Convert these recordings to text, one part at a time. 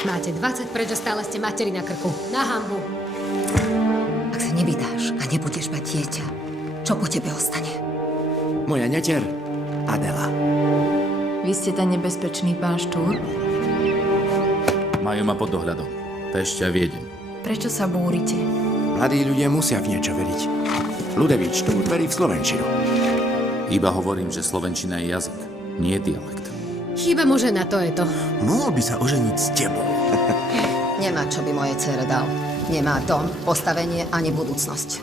Máte 20, prečo stále ste materi na krku? Na hanbu. Ak sa nevydáš a nebudeš mať dieťa, čo po tebe ostane? Moja netier, Adela. Vy ste ten nebezpečný pán Štúr? Majú ma pod dohľadom. Pešť a Viedeň. Prečo sa búrite? Mladí ľudia musia v niečo veriť. Ľudovít Štúr verí v slovenčinu. Iba hovorím, že slovenčina je jazyk, nie dialekt. Chýba mu žena, to je to. Mohol by sa oženiť s tebou. Nemá, čo by mojej dcére dal. Nemá dom, postavenie ani budúcnosť.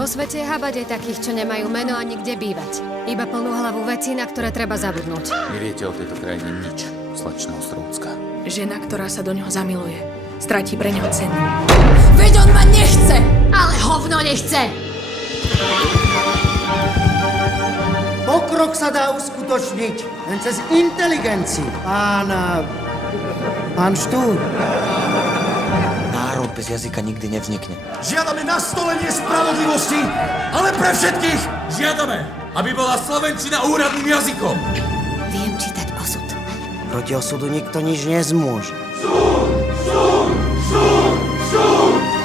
Vo svete je habať aj takých, čo nemajú meno ani kde bývať. Iba plnú hlavu vecí, na ktoré treba zabudnúť. Neviete o tejto krajine nič, slečna Ostrovská. Žena, ktorá sa do neho zamiluje, stratí pre neho cenu. Veď on ma nechce! Ale hovno nechce! Pokrok sa dá uskutočniť len cez inteligenciu. Pán Štúr. Národ bez jazyka nikdy nevznikne. Žiadame nastolenie spravodlivosti, ale pre všetkých! Žiadame, aby bola slovenčina úradným jazykom! Viem čítať osud. Proti osudu nikto nič nezmôže.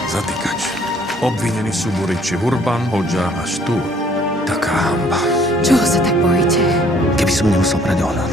Zatýkač. Obvinení sú Buriči Urban, Hodža a Štúr. Taká hanba. Čoho sa tak bojíte? Keby som nemusel brať ohľad.